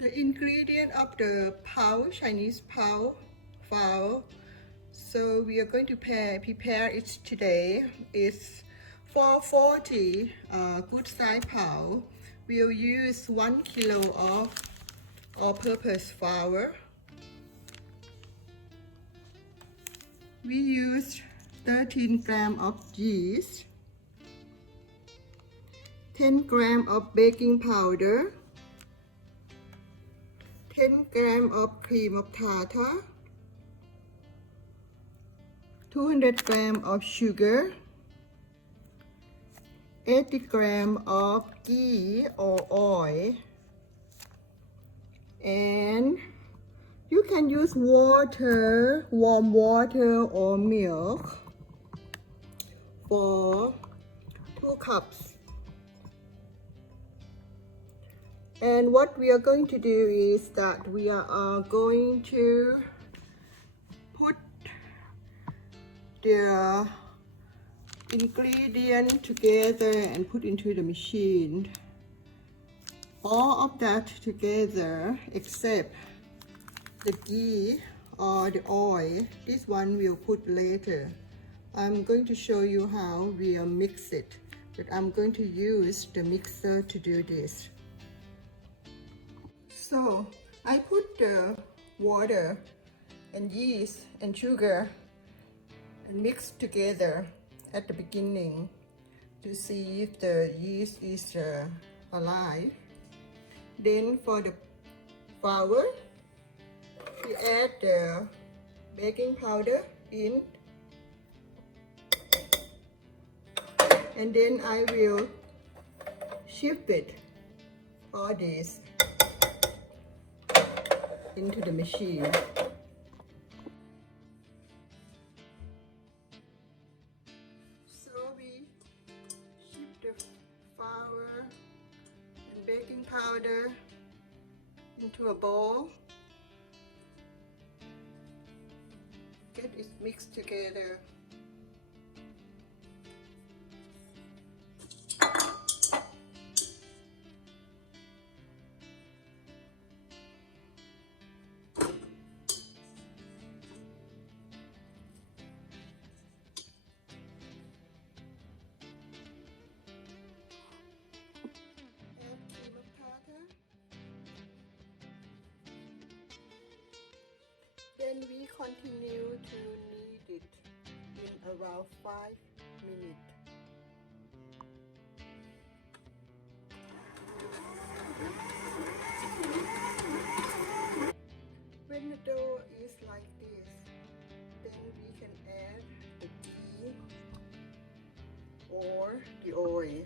The ingredient of the pao, Chinese pao, fowl. So we are going to prepare it today. It's 440 good size pao. We'll use 1 kilo of all-purpose flour. We used 13 grams of yeast, 10 grams of baking powder, 10 grams of cream of tartar, 200 grams of sugar, 80 grams of ghee or oil, and you can use water, warm water or milk for 2 cups. And what we are going to do is that we are going to put the ingredient together and put into the machine. All of that together except the ghee or the oil. This one we'll put later. I'm going to show you how we'll mix it, but I'm going to use the mixer to do this. So I put the water and yeast and sugar and mix together at the beginning to see if the yeast is alive. Then for the flour, we add the baking powder in, and then I will shift it, all this, into the machine. So we shift the flour and baking powder into a bowl. Get it mixed together. Then we continue to knead it in around 5 minutes. When the dough is like this, then we can add the ghee or the oil.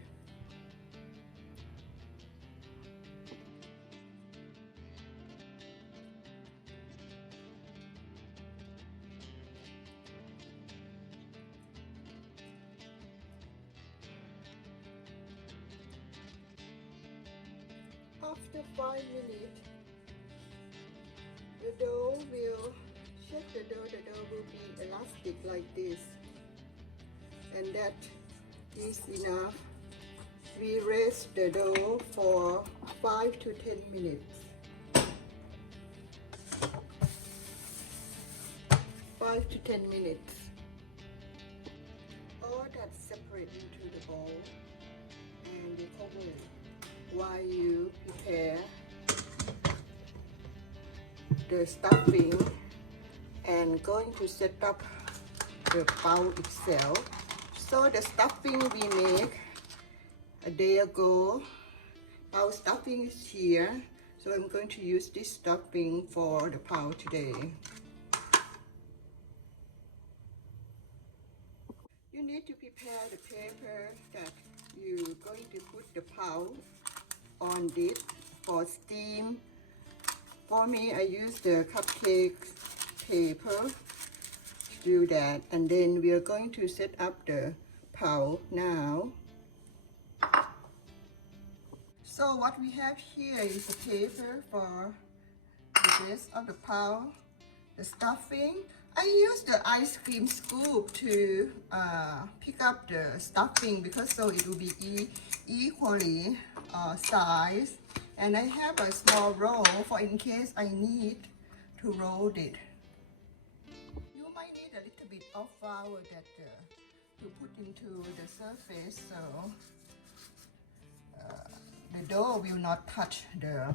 After 5 minutes, the dough will shake the dough will be elastic like this, and that is enough. We rest the dough for 5 to 10 minutes. 5 to 10 minutes. All that separate into the bowl and we cover it while you prepare the stuffing and going to set up the pao itself. So the stuffing we make a day ago, our stuffing is here, so I'm going to use this stuffing for the pao today. You need to prepare the paper that you're going to put the pao on this for steam. For me, I use the cupcake paper to do that, and then we are going to set up the pao now. So what we have here is a paper for the rest of the pao, the stuffing. I use the ice cream scoop to pick up the stuffing because so it will be equally size and I have a small roll for in case I need to roll it. You might need a little bit of flour that to put into the surface so the dough will not touch the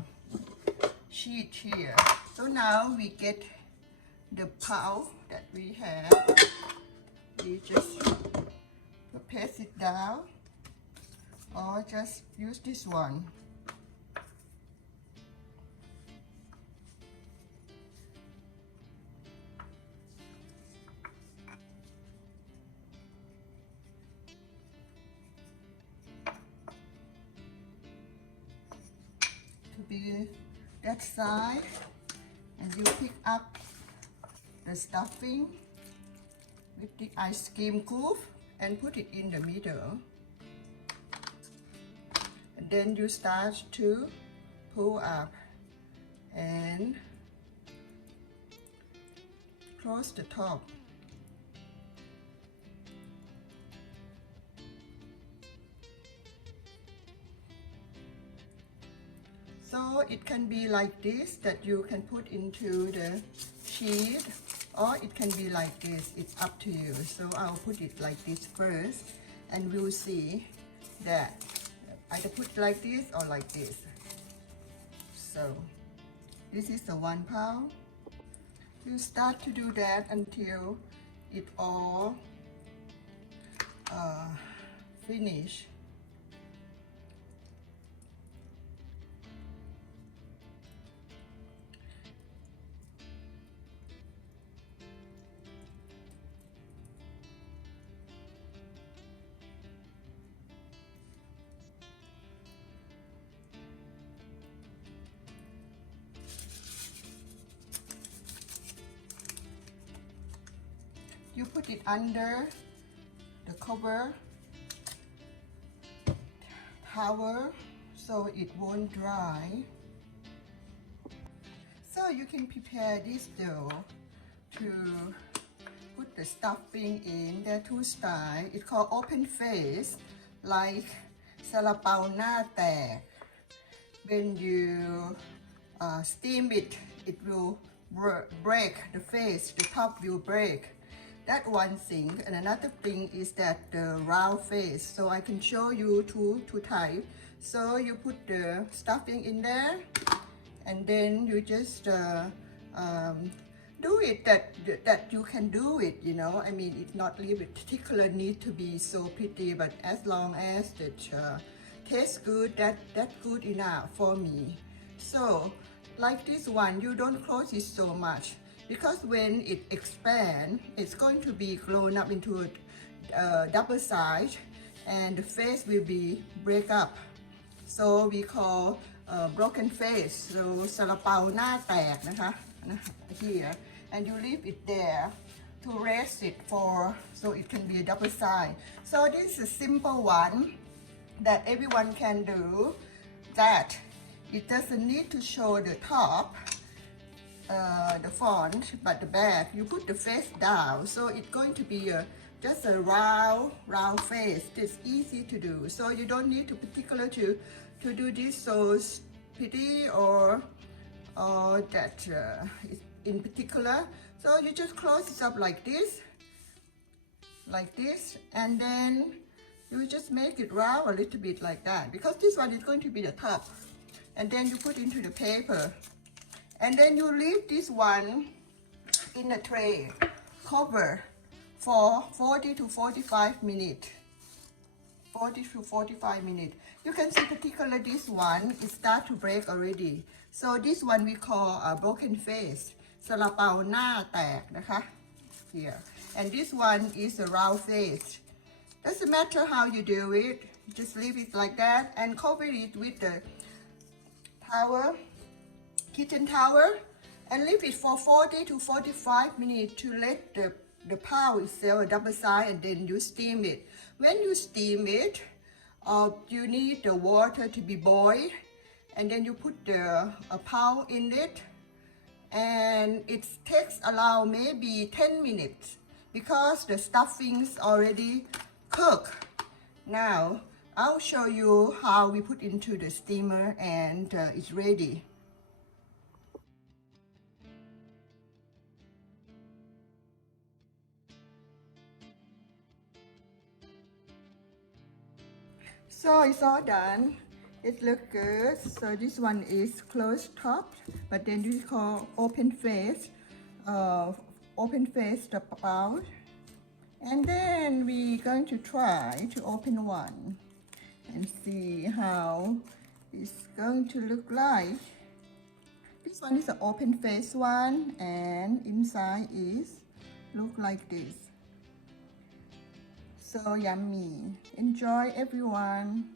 sheet here. So now we get the pao that we have. We just press it down or just use this one. To be that side, and you pick up the stuffing with the ice cream scoop and put it in the middle. And then you start to pull up and close the top. So it can be like this that you can put into the sheet, or it can be like this. It's up to you. So I'll put it like this first, and we'll see that either put like this or like this. So this is the 1 pound. You start to do that until it all finish. You put it under the cover towel so it won't dry. So you can prepare this dough to put the stuffing in. There are 2 styles. It's called open face, like ซาลาเปาหน้าแตก. When you steam it, it will break the face. The top will break. That one thing. And another thing is that the round face. So I can show you two types. So you put the stuffing in there, and then you just do it that you can do it. You know, I mean, it's not really particular need to be so pretty, but as long as it tastes good, that's good enough for me. So like this one, you don't close it so much, because when it expands, it's going to be grown up into a double size, and the face will be break up. So we call broken face. So ซาลาเปาหน้าแตกนะคะ here, and you leave it there to rest it for so it can be a double size. So this is a simple one that everyone can do. That it doesn't need to show the top. The front, but the back you put the face down, so it's going to be just a round face. It's easy to do, so you don't need to particular to do this so pretty or that in particular. So you just close it up like this, and then you just make it round a little bit like that, because this one is going to be the top, and then you put into the paper. And then you leave this one in a tray, cover for 40 to 45 minutes. 40 to 45 minutes. You can see particularly this one, it start to break already. So this one we call a broken face. ซาลาเปาหน้าแตกนะคะ here. And this one is a round face. Doesn't matter how you do it. Just leave it like that and cover it with the towel. Kitchen towel, and leave it for 40 to 45 minutes to let the pao itself double size, and then you steam it. When you steam it, you need the water to be boiled, and then you put the pao in it, and it takes around maybe 10 minutes because the stuffing's already cooked. Now I'll show you how we put into the steamer and it's ready. So it's all done. It looks good. So this one is closed top, but then we call open face the pouch. And then we're going to try to open one and see how it's going to look like. This one is an open face one, and inside is look like this. So yummy. Enjoy everyone.